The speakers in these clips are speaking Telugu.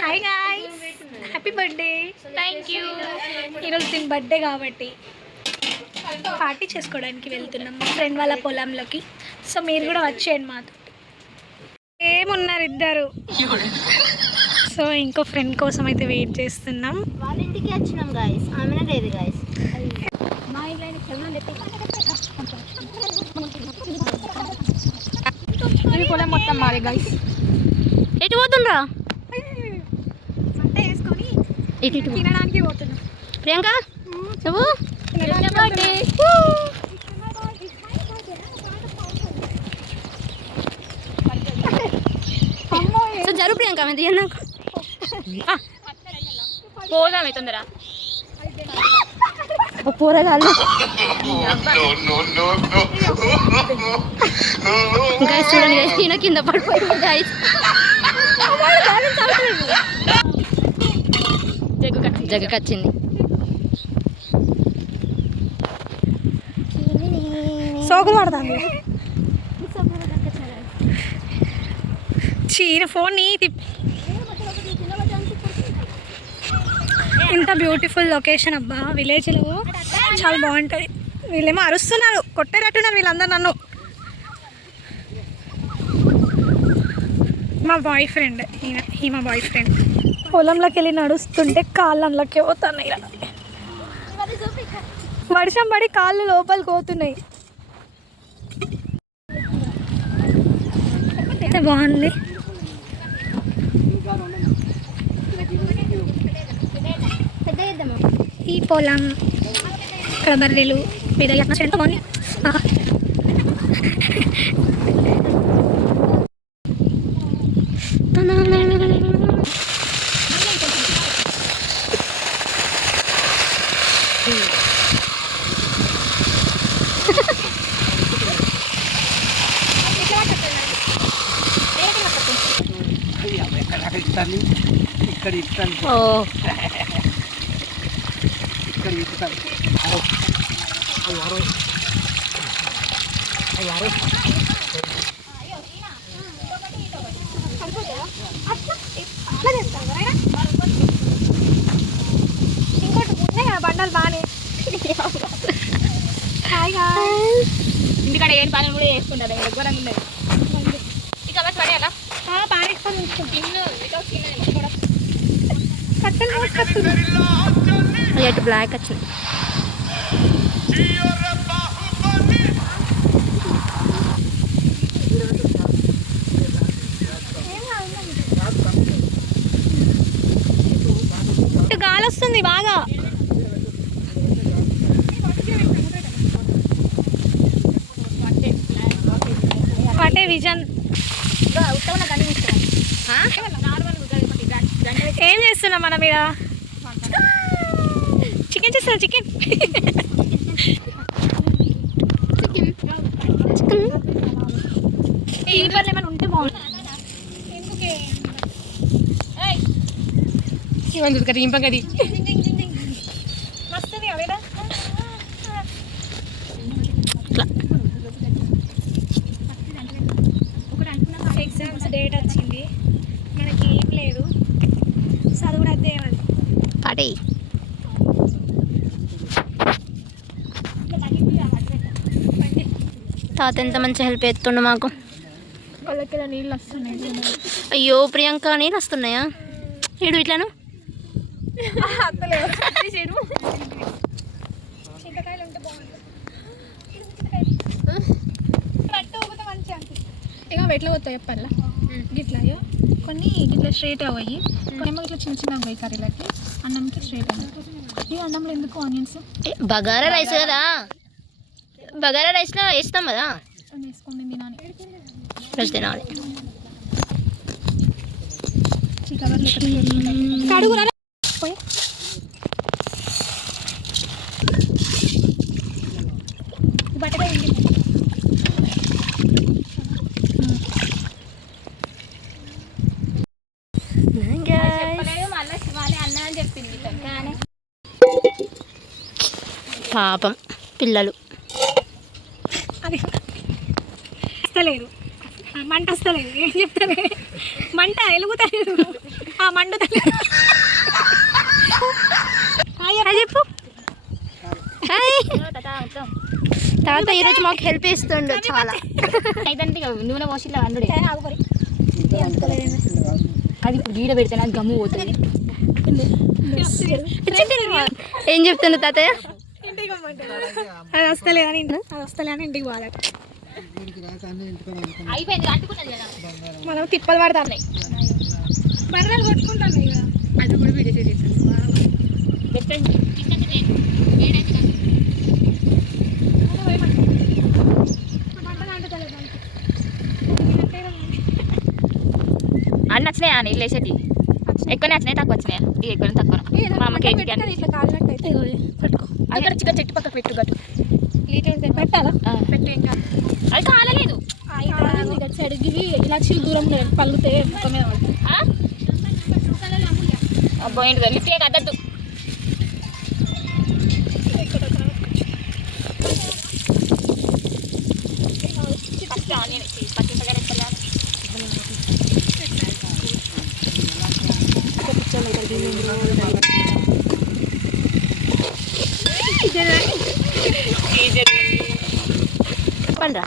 Hi guys, happy birthday. Thank you. ఈరోజు దీని బర్త్డే కాబట్టి పార్టీ చేసుకోవడానికి వెళ్తున్నాం మా ఫ్రెండ్ వాళ్ళ పొలంలోకి. సో మీరు కూడా వచ్చేయండి మాతో. ఏమున్నారు ఇద్దరు. సో ఇంకో ఫ్రెండ్ కోసం అయితే వెయిట్ చేస్తున్నాం. వాళ్ళ ఇంటికి వచ్చినాం గాయస్. ఆమెనే లేదు గాయస్. పొలం మొత్తం మారే గాయస్. ఎటు పోతుండ్రా? ఇటు తినడానికి పోతున్నాం. ప్రియాంక నువ్వు సో జరు ప్రియాంక మీద నాకు పోదామే తొందర. పోరగాళ్ళు గైస్ చూడండి గైస్, ఈయన కింద పడిపోయింది గైస్. జగకచ్చింది. సోకులు పడతాను. చీర ఫోన్ ఇంత బ్యూటిఫుల్ లొకేషన్ అబ్బా. విలేజ్లో చాలా బాగుంటుంది. వీళ్ళేమో అరుస్తున్నారు, కొట్టేటట్టున్నారు వీళ్ళందరూ నన్ను. మా బాయ్ ఫ్రెండ్ ఈ మా బాయ్ ఫ్రెండ్. పొలంలోకి వెళ్ళి నడుస్తుంటే కాళ్ళు అందులోకి పోతున్నాయి. వర్షం పడి కాళ్ళు లోపలికి పోతున్నాయి. బాగుంది. ఈ పొలం ఇక్కడ బర్రెలు పెద్దగా ఎంత బాగుంది. ఇక్కడ ఇస్తాను ఇక్కడ ఇస్తాను. ఇంకోటి బండలు బాగానే. ఇంటికాడ ఏం పనులు కూడా చేసుకుంటారు. ఘోరంగా ఉండేది. ఇక పడేయాలా ఎటు బ్లాక్ వచ్చింది. గాలి వస్తుంది బాగా. పటే విజన్. ఏం చేస్తున్నాం మనం ఇక్కడ? చికెన్ చేస్తున్నా. చికెన్ ఈ పనులు ఏమైనా ఉంటే బాగుంటుంది. ఇంపగది వస్తుంది అవేదా. ఎగ్జామ్స్ డేట్ వచ్చింది, మనకి ఏం లేదు. చదువుడు అదే ఏమది పాటే. తాత ఎంత మంచి హెల్ప్ చేస్తుండు మాకు. వాళ్ళకి నీళ్ళు వస్తున్నాయి. అయ్యో ప్రియాంక, నీళ్ళు వస్తున్నాయా? ఏడు ఇట్లాను చింతకాయలు ఉంటే బాగుంటుంది. ఇక ఎట్లా పోతాయి చెప్పాలా? గిట్లా కొన్ని గిట్లా స్ట్రైట్ అవ్వయి, కొన్ని ఇట్లా చిన్న చిన్న అవ్వయి. కర్రీలకి అన్నంకి స్ట్రైట్ అవ్వయి. ఈ అన్నంలో ఎందుకు ఆనియన్స్? బగారా రైస్ కదా, బగారా రైస్లో వేస్తాం కదా, వేసుకోండి. తినాలి రోజు తినాలి. కడుగురా బట్టగా పాపం పిల్లలు. అది వస్తలేదు, మంట వస్తలేదు. ఏం చెప్తారు, మంట వెలుగుతలేదు. మండుతలే చెప్పు తాత ఈరోజు మాకు హెల్ప్ చేస్తుండు చాలా. అయితే నూనె పోసిట్లా వండు. అది ఇప్పుడు గీడ పెడితే నాకు గమ్ము పోతుంది. ఏం చెప్తుండు తాతయ్య? అది వస్తలే అని ఇంటికి పోవాలి. అయిపోయింది అంటుకున్నది కదా. మనం తిప్పలు పడుతున్నాయి, బర్రెలు కొట్టుకుంటాను ఇక. అది కూడా వీడియో అన్నీ వచ్చినాయా నీళ్ళు వేసేటి? ఎక్కువనే వచ్చినాయి తక్కువ వచ్చినాయా? ఇక ఎక్కువ తక్కువ మా అమ్మ కేజీ ఇట్లా కాలినట్టు అయితే పెట్టుకో. అక్కడ చిన్న చెట్టు పక్క పెట్టు గట్టు పెట్టాలా? పెట్టు ఏం కాదు. అది కాలలేదు. చెడిగివి లక్షల దూరం పలుగుతే ముఖం మీద పడుతుంది. అబ్బో ఏంటి లిఫ్ట్ అద్దద్దు. పండ్రా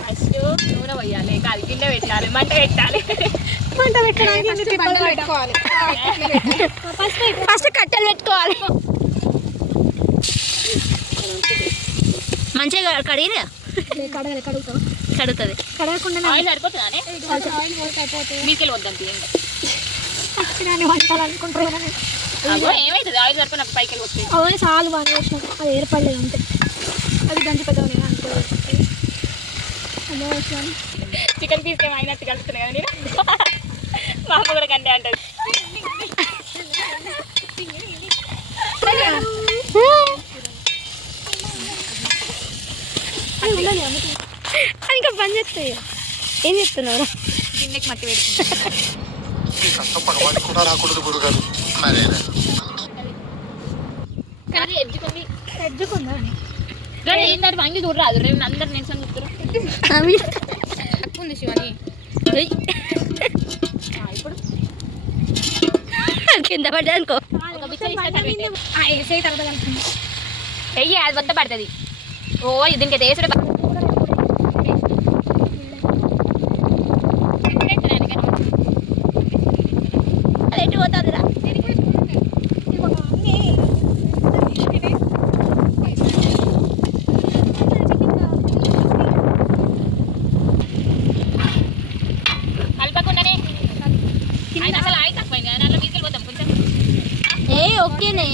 ఫస్ట్ నూనె పోయాలి, కాదు గిన్నె పెట్టాలి, మంట పెట్టాలి. మంట పెట్టడానికి పెట్టుకోవాలి. ఫస్ట్ కట్టెలు పెట్టుకోవాలి. మంచిగా కడిగినా కడుగుతుంది. కడగకుండా ఆయిల్ సరిపోతుందా? మీకెళ్ళి వద్దంత వంటాలు అనుకుంటారు. ఏమవుతుంది ఆయిల్ సరిపోయినప్పుడు పైకి వెళ్ళి వస్తుంది. అవును చాలు బాగా వచ్చినాం, అది ఏర్పడలేదు అంతే. అది గంజి పెద్దగా అంతే. చికెన్ పీస్ ఏమో అయినట్టు కలుపుతున్నాయి కదా నేను. మా అమ్మ కూడా కంటే అంటది. అది ఇంకా పని చేస్తాయి. ఏం చెప్తున్నావు? గిన్నెకి మట్టి పెడుతుంది. ఎడ్జుకుంది ఎడ్జుకుందా అని ఏంటంటే వంగి చూడరాదు. రేపు అందరు నేను చూస్తారు. తక్కువ ఉంది శివని. ఇప్పుడు కింద పడ్డా అనుకో. వేసే తర్వాత వెయ్యి అది మొత్తం పడుతుంది. ఓ దీనికి వేసుడే అది ఎటు పోతుంది రా. కలపకుండానే అసలు ఆయి తక్కువ దాంట్లో మీదకి పోతాం కొంచెం. ఓకేనే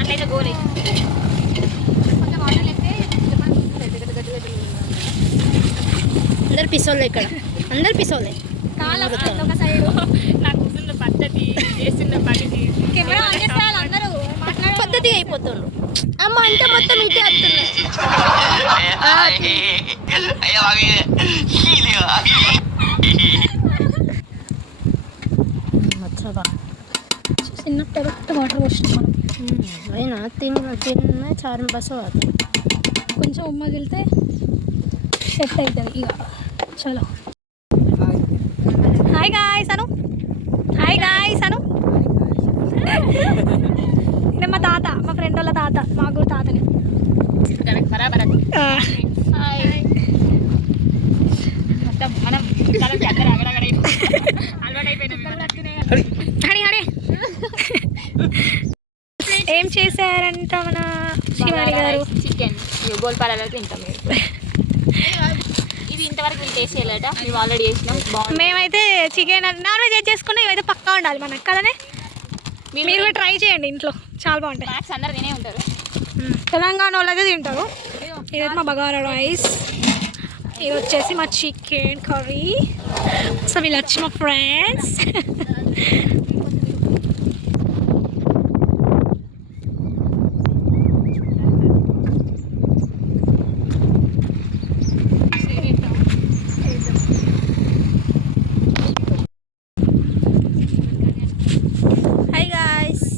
అట్లయితే గోలే. అందరు పిసోళ్ళే ఇక్కడ, అందరు పిసోళ్ళే. నాకు కూర్చున్న పద్ధతి చేస్తున్న పద్ధతి పద్ధతిగా అయిపోతుండ్రు. అమ్మ అంటే మొత్తం ఇటే వస్తున్నాయి. చిన్నప్పుడు వాటర్ పోస్తున్నాం. అయినా తిన్న చారు బస్సు కొంచెం ఉమ్మ గిలితే సెట్ అవుతుంది ఇక. చలో హాయ్ గాయ్స్ అను. హాయ్ గాయ్స్ అను. ఇది మా తాత, మా ఫ్రెండ్ వాళ్ళ తాత. మాకు కూడా తాతనే. మనం ఏం చేశారంట మన శివాని గారు? చికెన్ గోల్పాలలో తింటాం. ఇది ఇంతవరకు టేస్ట్ చేయలేట, మేము ఆల్రెడీ చేసినాం. మేమైతే చికెన్ నాన్ వెజ్ చేసుకున్నా ఇవైతే పక్కా ఉండాలి మనకు కదనే. మీరు కూడా ట్రై చేయండి ఇంట్లో, చాలా బాగుంటాయి. మ్యాక్స్ అందరు తినే ఉంటారు. తెలంగాణ వాళ్ళు అయితే తింటారు. ఇదైతే మా బగారా రైస్, ఇది వచ్చేసి మా చికెన్ కర్రీ. సో వీళ్ళు వచ్చి మా ఫ్రెండ్స్. హాయ్ గాయ్స్,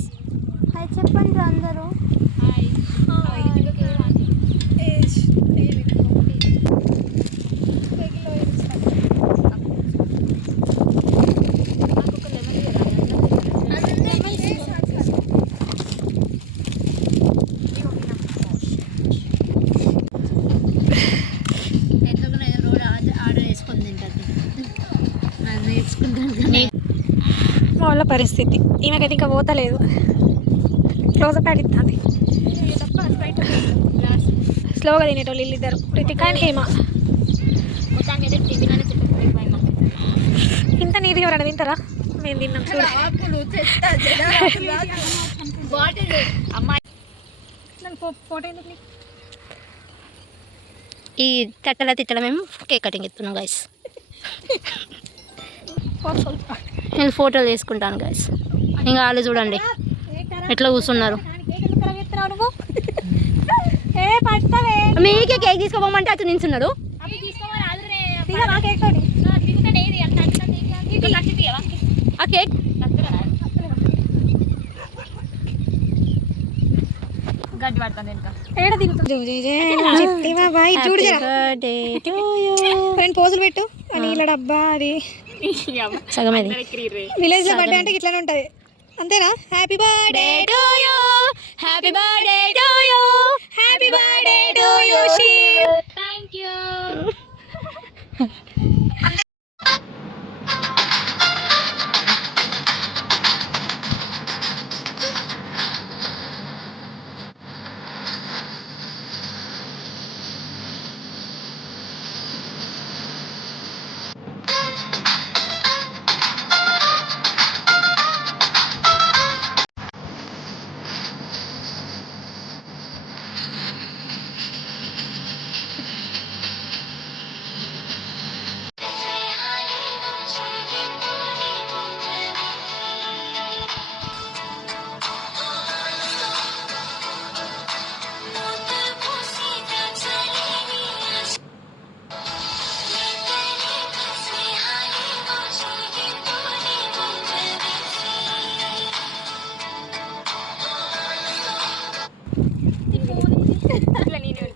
హాయ్ చెప్పండి అందరూ. హాయ్. వాళ్ళ పరిస్థితి. ఈమెకైతే ఇంకా పోతలేదు. క్లోజప్ యాడ్ ఇస్తుంది. స్లోగా తినేటోళ్ళు వీళ్ళిద్దరు, రితిక అండ్ హేమ. ఇంత నీట్గా ఎవరైనా తింటారా? మేము తిన్నాం చూడ. ఫోటో ఎందుకు? ఈ తట్టల తిట్టల మేము కేక్ కటింగ్ ఇస్తున్నాం గైస్. నేను ఫోటోలు తీసుకుంటాను గైస్. ఇంకా వాళ్ళు చూడండి ఎట్లా కూర్చున్నారు. మీకే కేక్ తీసుకోమంటే అతను నిల్చున్నాడు. ఆ కేక్ గడ్డి పడుతుంది ఇంకా ఏడ దిగుతుంది. పోజులు పెట్టు. నీళ్ళ డబ్బా అది సగం అది. విలేజ్ లో బర్త్డే అంటే ఇట్లానే ఉంటది, అంతేనా? Happy birthday to you, happy birthday to you, happy birthday to you Shiva. Thank you.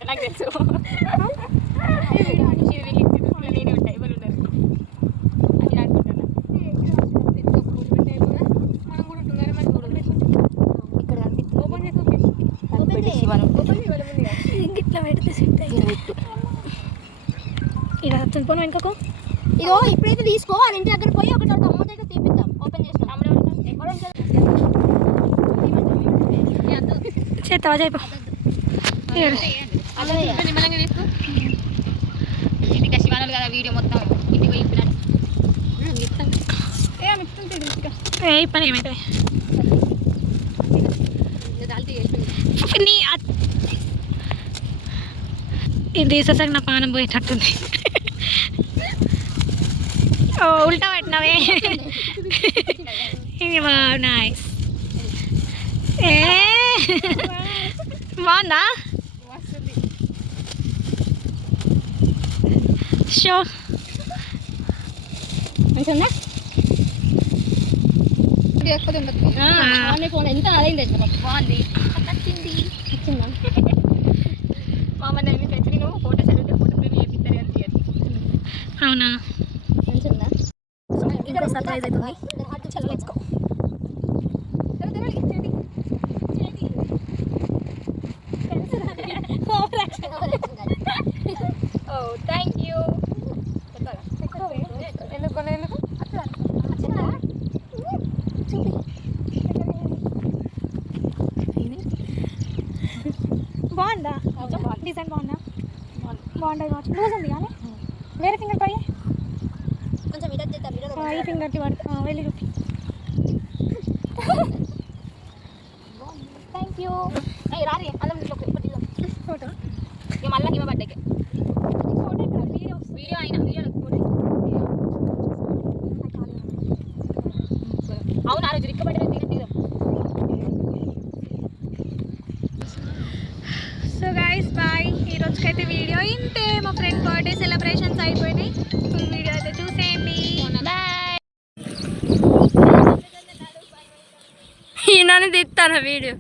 నాకు తెలుసు నేనే ఉంటాయి ఎవరు ఉన్నారు అని అనుకుంటున్నా. ఇట్లా పెడితే సెట్ అయ్యింది. ఇలా తుంపోను వెనుకకు. ఇదో ఇప్పుడైతే తీసుకో, వాళ్ళ ఇంటి దగ్గర పోయి ఒకటి అమ్మ దగ్గర తీపిద్దాం. ఓపెన్ చేసిన చేస్తావా? చేయపో. నిమ్మలంగా తీసుకో. ఇంటికి శివానులు కదా వీడియో మొత్తం ఇంటికి పోయి ఏ పని ఏమైతే ఇది తీసేసరికి నా పానం పోయేటట్టుంది. ఓ ఉల్టా పెట్టినవే. ఇది నైస్. ఏ బాగుందా? షో మంచిగా ఫోన్ ఎంత అదైంది బాగుంది. వచ్చిందా మా మన ఫ్రెండ్స్ నేను ఫోటో చదివితే ఫోటో ఫ్రేమ్ చేపిస్తారు కానీ తీయదు. అవునా? మంచిగా ఇంకో సర్ప్రైజ్ అవుతుంది. చల్లెచ్చుకో. ఓ థ్యాంక్ యూ. బాగుందా? డిజైన్ బాగుందా? బాగుంటుంది కావచ్చు. లూజ్ ఉంది కానీ వేరే ఫింగర్ పై కొంచెం ఈ ఫింగర్కి పడుతుంది. వెళ్ళి చూపి. Thank you. రారి అల్లం ఫోటో ఇక మళ్ళీ ఇవ్వ బర్త్డేకి ఫోటో ఇక్కడ వీడియో అయినా వీడియో అవును ఆ రోజు రిక్కబడ్డ దిగం. So guys bye. ఈ రోజుకైతే వీడియో ఇంతే. మా ఫ్రెండ్ బర్త్డే సెలబ్రేషన్స్ అయిపోయినాయి. ఫుల్ వీడియో అయితే చూసేయండి. బాయ్. ఈయనని తీస్తాను వీడియో.